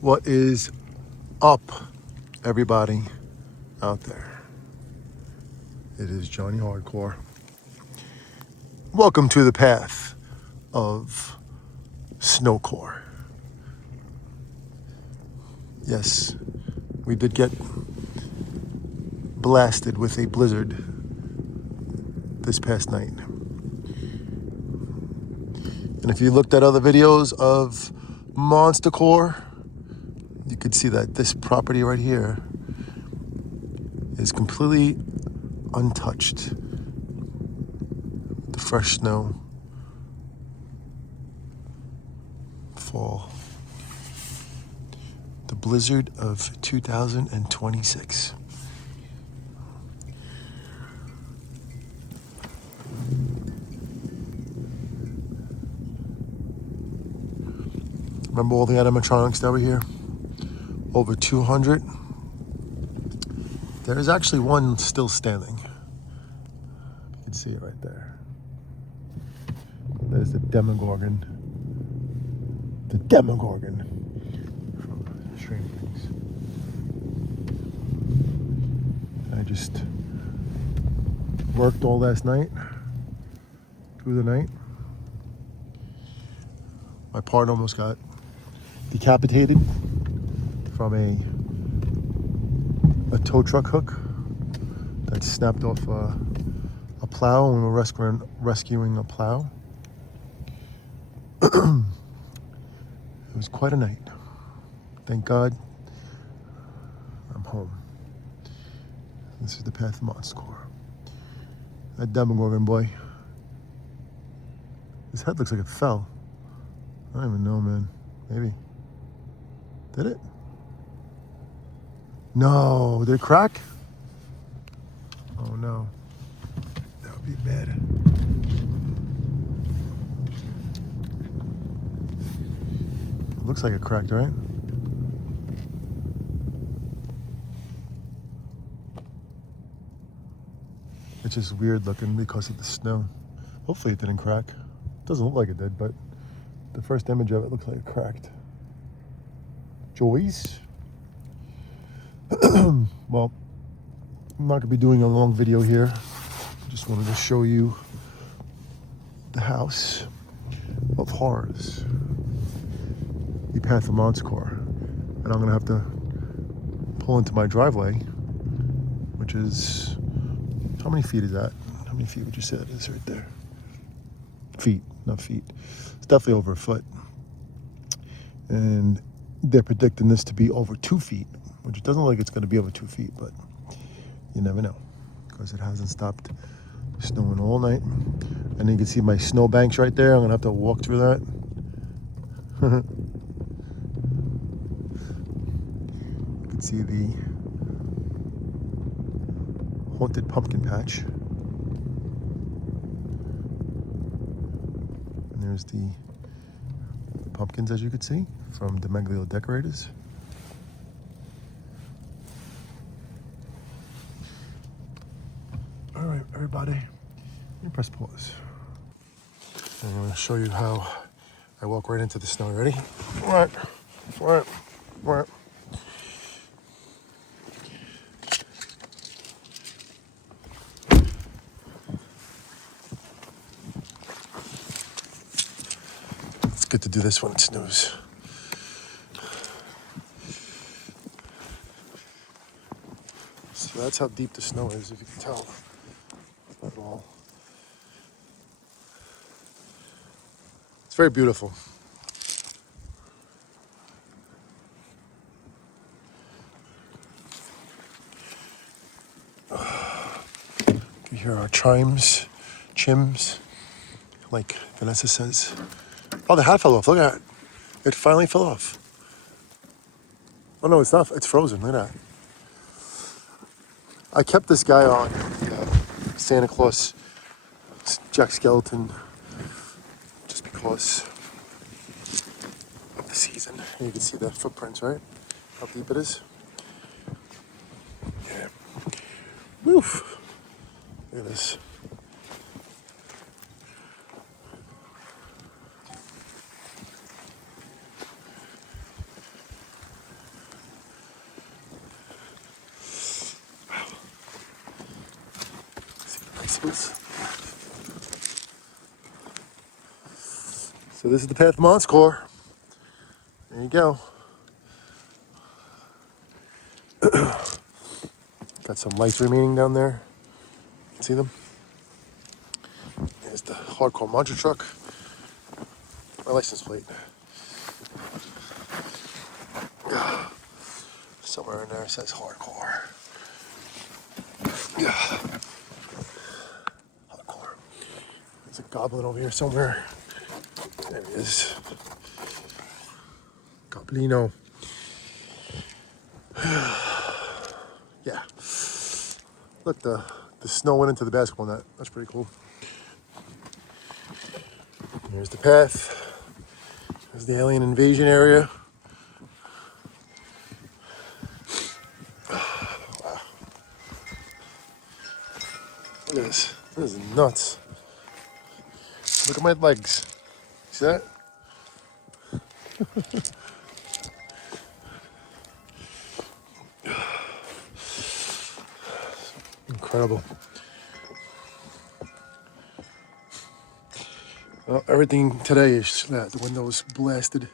What is up, everybody out there? It is Johnny Hardcore. Welcome to the path of snowcore. Yes, we did get blasted with a blizzard this past night. And if you looked at other videos of Monster Core, you could see that this property right here is completely untouched. The fresh snow, fall. The blizzard of 2026. Remember all the animatronics that were here? Over 200. There is actually one still standing. You can see it right there. There's the Demogorgon. The Demogorgon from Stranger Things. I just worked all last night, through the night. My partner almost got decapitated from a tow truck hook that snapped off a plow when we were rescuing a plow. It was quite a night. Thank God I'm home. This is the path of Monster Core. That Demogorgon boy. His head looks like it fell. I don't even know, man. Maybe. Did it? No. Did it crack? Oh, no. That would be bad. It looks like it cracked, right? It's just weird looking because of the snow. Hopefully it didn't crack. Doesn't look like it did, but the first image of it looks like it cracked. Joys. Well, I'm not going to be doing a long video here. Just wanted to show you the house of horrors. The path of Monster Core. And I'm going to have to pull into my driveway, which is, how many feet is that? How many feet would you say that is right there? Feet, not feet. It's definitely over a foot. And they're predicting this to be over 2 feet, which it doesn't look like it's going to be over 2 feet, but you never know because it hasn't stopped snowing all night. And you can see my snow banks right there. I'm going to have to walk through that. You can see the haunted pumpkin patch. And there's the pumpkins, as you can see, from the Megaleo decorators. All right, everybody, let me press pause. I'm going to show you how I walk right into the snow. Ready? What? It's good to do this when it snows. So that's how deep the snow is, if you can tell. Not at all. It's very beautiful. You hear our chims, like Vanessa says. Oh, the hat fell off. Look at it. It finally fell off. Oh, no, it's not. It's frozen. Look at that. I kept this guy on, Santa Claus, Jack Skeleton, just because of the season. And you can see the footprints, right? How deep it is. Yeah. Woof. Look at this. announcements. So this is the path of Monscore. There you go. Got some lights remaining down there. See them? There's the hardcore monster truck. My license plate. Somewhere in there it says hardcore. Hardcore. There's a goblin over here somewhere. There he is. Goblino. Yeah. Look, the snow went into the basketball net. That's pretty cool. Here's the path. There's the alien invasion area. Wow. Look at this. This is nuts. Look at my legs. See that? Incredible. Well, everything today is that. The window's blasted.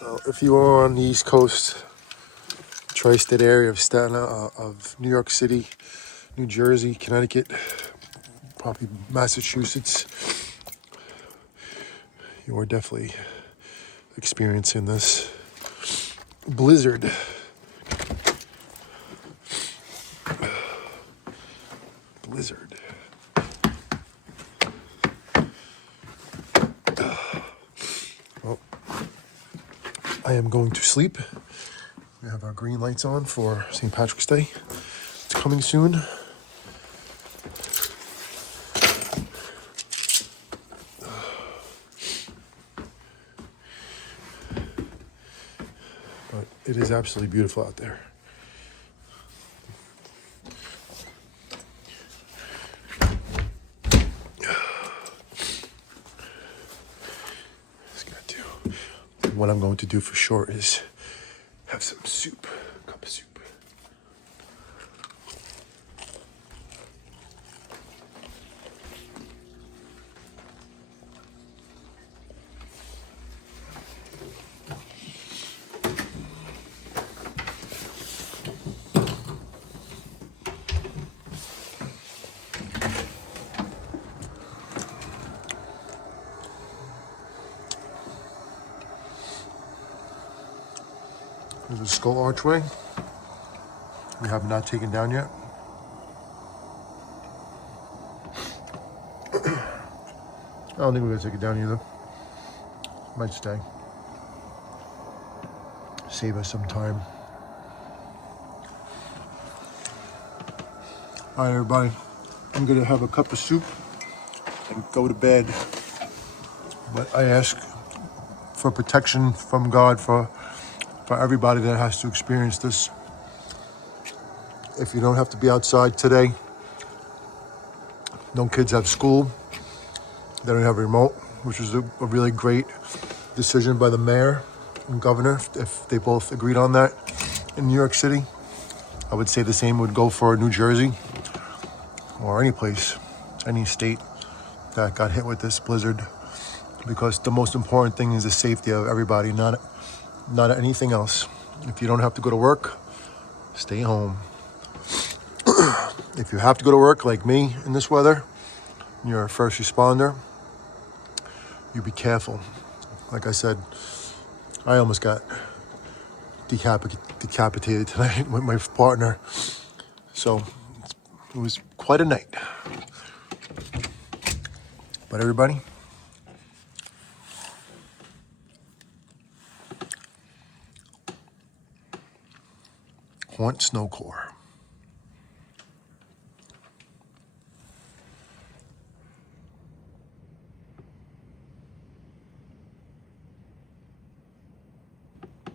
Well, if you are on the East Coast, tri-state area of Staten Island, of New York City, New Jersey, Connecticut, probably Massachusetts, you are definitely experiencing this blizzard. Blizzard. Well, I am going to sleep. We have our green lights on for St. Patrick's Day. It's coming soon. But it is absolutely beautiful out there. What I'm going to do for sure is have some soup, a cup of soup. There's a skull archway we have not taken down yet. I don't think we're gonna take it down either. Might stay. Save us some time. All right, everybody. I'm gonna have a cup of soup and go to bed. But I ask for protection from God for everybody that has to experience this. If you don't have to be outside today, no kids have school, they don't have a remote, which is a really great decision by the mayor and governor, if they both agreed on that in New York City. I would say the same would go for New Jersey or any place, any state that got hit with this blizzard, because the most important thing is the safety of everybody, not anything else. If you don't have to go to work, stay home. If you have to go to work like me in this weather, you're a first responder, you be careful. Like I said, I almost got decapitated tonight with my partner. So it was quite a night. But everybody, Haunt Snowcore.